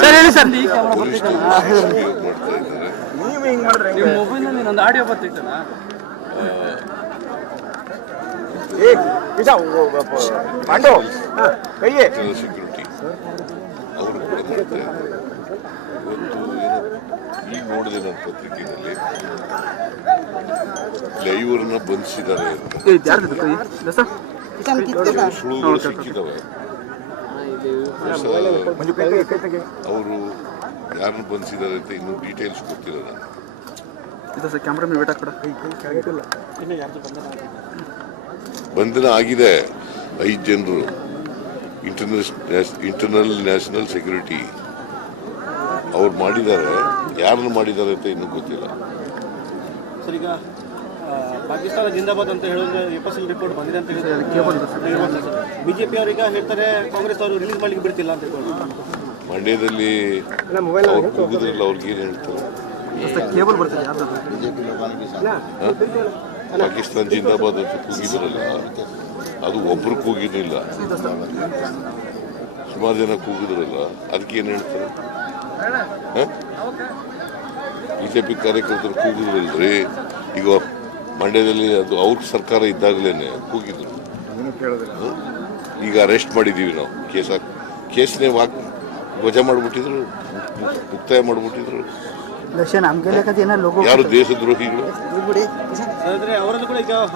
Sir ಹೇಳಿ sir. ನೀವು ಹಿಂಗ್? ಮೊಬೈಲ್ನಲ್ಲಿ ಒಂದು ಆಡಿಯೋ ಬರ್ತಿತ್ತಲ್ಲ? ಏ ಪಾಂಡು. ಕೈಯೇ ಸೆಕ್ಯೂರಿಟಿ ಅವರು ಈಗ ನೋಡಿದೆ ನಾನು ಪತ್ರಿಕೆಯಲ್ಲಿ. ಲೈವರ್ನ ಬಂಧಿಸಿದ್ದಾರೆ ಸುಳುಗಳು ಸಿಕ್ಕಿದ್ದಾವೆ. ಅವರು ಯಾರನ್ನು ಬಂಧಿಸಿದ್ದಾರೆ ಅಂತ ಇನ್ನೂ ಡೀಟೇಲ್ಸ್ ಗೊತ್ತಿಲ್ಲ ನಾನು. ಬಂಧನ ಆಗಿದೆ ಐದು ಜನರು. ಇಂಟರ್ನಲ್ ಇಂಟರ್ನಲ್ ನ್ಯಾಷನಲ್ ಸೆಕ್ಯೂರಿಟಿ ಅವ್ರು ಮಾಡಿದ್ದಾರೆ. ಯಾರನ್ನು ಮಾಡಿದ್ದಾರೆ ಅಂತ ಇನ್ನೂ ಗೊತ್ತಿಲ್ಲ. ಸರಿ ಈಗ ಆ, ಪಾಕಿಸ್ತಾನ ಜಿಂದಾಬಾದ್ ಅಂತ ಹೇಳಿದ್ರೆ ಎಫ್ ಎಸ್ ಎಲ್ ರಿಪೋರ್ಟ್ ಬಂದಿದೆ ಅಂತ ಹೇಳಿದ್ರೆ ಬಿಜೆಪಿ ಅವರೀಗ ಹೇಳ್ತಾರೆ ಕಾಂಗ್ರೆಸ್ ಅವರು ರಿಲೀಸ್ ಮಾಡ್ಲಿಕ್ಕೆ ಬಿಡ್ತಿಲ್ಲ ಅಂತ ಹೇಳ್ತಾರೆ ಮಂಡ್ಯದಲ್ಲಿ ಇಲ್ಲ, ಮೊಬೈಲ್ ಅವ್ರು ಕೂಗಿದ್ರಲ್ಲ ಅವ್ರಿಗೆ ಏನು ಹೇಳ್ತಾರೆ? ಪಾಕಿಸ್ತಾನ ಜಿಂದಾಬಾದ್ ಅಂತ ಕೂಗಿದ್ರಲ್ಲ ಅದು ಒಬ್ರು ಕೂಗಿರಲಿಲ್ಲ. ಸುಮಾರು ಜನ ಕೂಗಿದ್ರಲ್ಲ ಅದಕ್ಕೆ ಏನು ಹೇಳ್ತಾರೆ? ಬಿಜೆಪಿ ಕಾರ್ಯಕರ್ತರು ಕೂಗಿದ್ರಲ್ರಿ ಈಗ ಮಂಡ್ಯದಲ್ಲಿ ಅದು ಅವ್ರ ಸರ್ಕಾರ ಇದ್ದಾಗಲೇ ಕೂಗಿದ್ರು ಏನು ಕೇಳೋದಿಲ್ಲ. ಈಗ ಅರೆಸ್ಟ್ ಮಾಡಿದ್ದೀವಿ ನಾವು. ಕೇಸ್ ಹಾಕಿ ಕೇಸ್ನೇ ವಾಕ್ ವಜಾ ಮಾಡಿಬಿಟ್ಟಿದ್ರು ಮುಕ್ತಾಯ ಮಾಡಿಬಿಟ್ಟಿದ್ರು. ಯಾರು ದೇಶದ್ರೋಹಿಗಳು?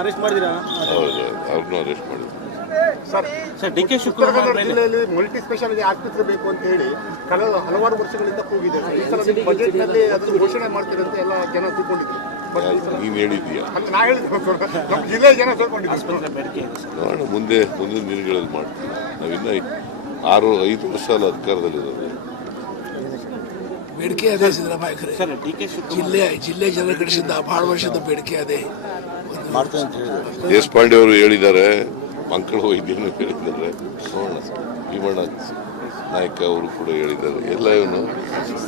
ಅರೆಸ್ಟ್ ಮಾಡಿದಿರಾ? ಹೌದು ಅವ್ರನ್ನೂ ಅರೆಸ್ಟ್ ಮಾಡಿದ್ರು. Sir sir D K Shivakumar ಜಿಲ್ಲೆಯಲ್ಲಿ ಮಲ್ಟಿ ಸ್ಪೆಷಾಲಿಟಿ ಆಸ್ಪತ್ರೆ ಬೇಕು ಅಂತ ಹೇಳಿ ಕಳೆದ ಹಲವಾರು ವರ್ಷಗಳಿಂದ ಕೂಗಿದೆ. ಈ ಸಲ ನಿಮ್ಮ ಬಜೆಟ್ನಲ್ಲಿ ಅದನ್ನು ಘೋಷಣೆ ಮಾಡ್ತೀರಂತೆ ಎಲ್ಲ ಜನ ತಿಳ್ಕೊಂಡಿದ್ರು. ನೀನು ಹೇಳಿದ್ದೀಯಾ? ನೋಡೋಣ ಮುಂದೆ ಮುಂದಿನ ದಿನಗಳಲ್ಲಿ ಮಾಡ್ತೀವಿ. ನಾವಿನ್ನ ಆರು ಐದು ವರ್ಷ ಅಲ್ಲ ಅಧಿಕಾರದಲ್ಲಿರೋದು. ಬೇಡಿಕೆ ಅದೇ ಸಿದ್ದರಾಮಯ್ಯ ಜಿಲ್ಲೆ ಜಿಲ್ಲೆ ಜನರ ಕಡೆಯಿಂದ ಬಹಳ ವರ್ಷದ ಬೇಡಿಕೆ ಅದೇ ದೇಶಪಾಂಡೆ ಅವರು ಹೇಳಿದ್ದಾರೆ ಮಂಕಳ ವೈದ್ಯನು ಹೇಳಿದ್ದಾರೆ. ನೋಡೋಣ ಭೀಮಣ್ಣ ನಾಯಕ ಅವರು ಕೂಡ ಹೇಳಿದ್ದಾರೆ. ಎಲ್ಲ ಇವನು.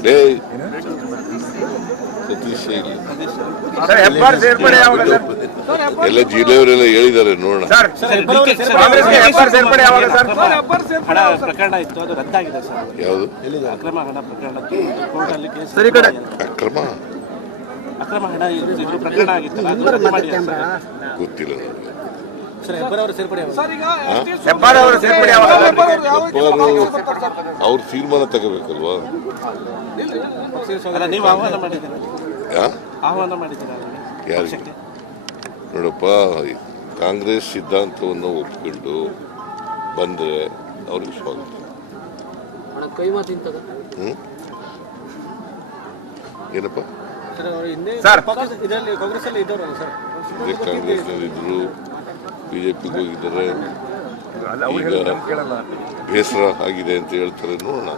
ಡೇ ಸತೀಶ್ ಇಲ್ಲಿ ಸರ್ ಹೆಬ್ಬಾರ್ ಸೇರ್ಪಡೆ ಯಾವಾಗ ಸರ್? ಎಲ್ಲ ಜಿಲ್ಲೆಯವರೆಲ್ಲ ಹೇಳಿದ್ದಾರೆ ನೋಡೋಣ. ಸರ್ ಕಾಂಗ್ರೆಸ್ಗೆ ಹೆಬ್ಬಾರ್ ಸೇರ್ಪಡೆ ಯಾವಾಗ ಸರ್? ಹಣ ಪ್ರಕರಣ ಇತ್ತು ಅದು ರದ್ದಾಗಿದೆ ಸರ್. ಯಾವುದು? ಅಕ್ರಮ ಹಣ ಪ್ರಕರಣ ಕೋರ್ಟಲ್ಲಿ ಕೇಸ್ ಸರಿ ಕಡೆ. ಅಕ್ರಮ? ಅಕ್ರಮ ಹಣ ಪ್ರಕರಣ ಸರ್. ಗೊತ್ತಿಲ್ಲ ನನಗೆ. ಅವರ ತೀರ್ಮಾನ ತಗೋಬೇಕಲ್ವಾ? ಯಾರಿಗೆ? ನೋಡಪ್ಪ ಕಾಂಗ್ರೆಸ್ ಸಿದ್ಧಾಂತವನ್ನು ಒಪ್ಕೊಂಡು ಬಂದರೆ ಅವ್ರಿಗೆ ಸ್ವಾಗತ. ಹ್ಮ್? ಏನಪ್ಪ? ಸರ್ ಅವರು ಬಿ ಜೆ ಪಿಗೆ ಹೋಗಿದ್ದಾರೆ ಈಗ ಬೇಸರ ಆಗಿದೆ ಅಂತ ಹೇಳ್ತಾರೆ. ನೋಡೋಣ